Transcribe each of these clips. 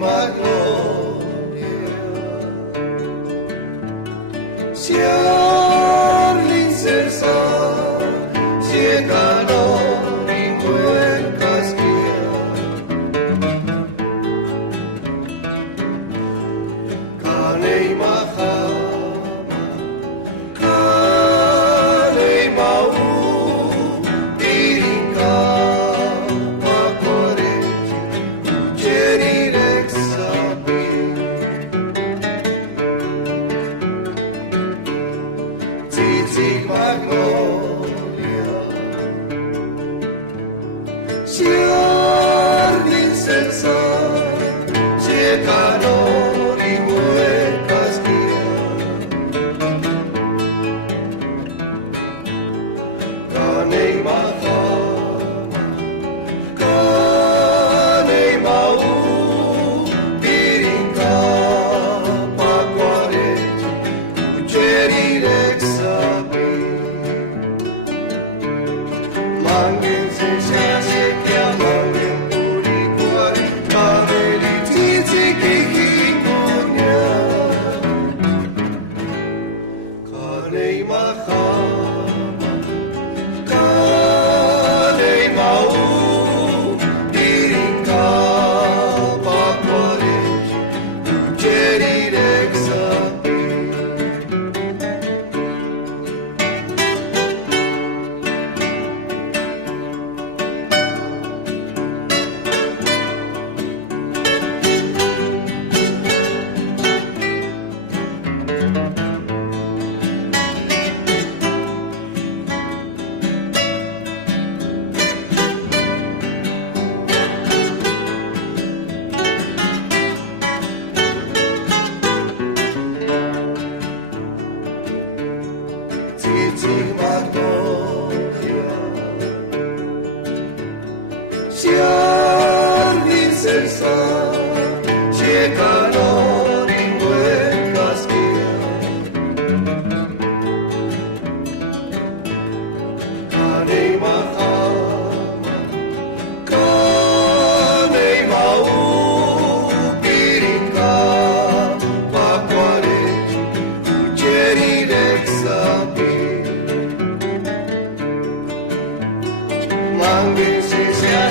magnolia, siar l'insersa, siegano in quel caschia, canei mahama, canei mau, dirinca, pacoreti, gerirexapi, zizi magnolia, siar l'insensa, siegano in quel caschia, canei mahama, canei mau, dirinca, pacoreti, gerirexapi, mangin se chia, mangin puricuare, caneli tizi kikingunya, canei mahama, canei mau, dirinca, pacoreti, gerirexapi. Zizi magnolia, siar l'insensa, siegano in quel caschia, canei mahama, canei mau, dirinca, pacoreti, gerirexapi, mangin se chia,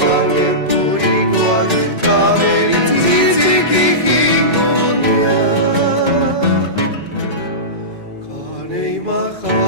mangin puricuare, caneli tizi kikingunya, canei mahama.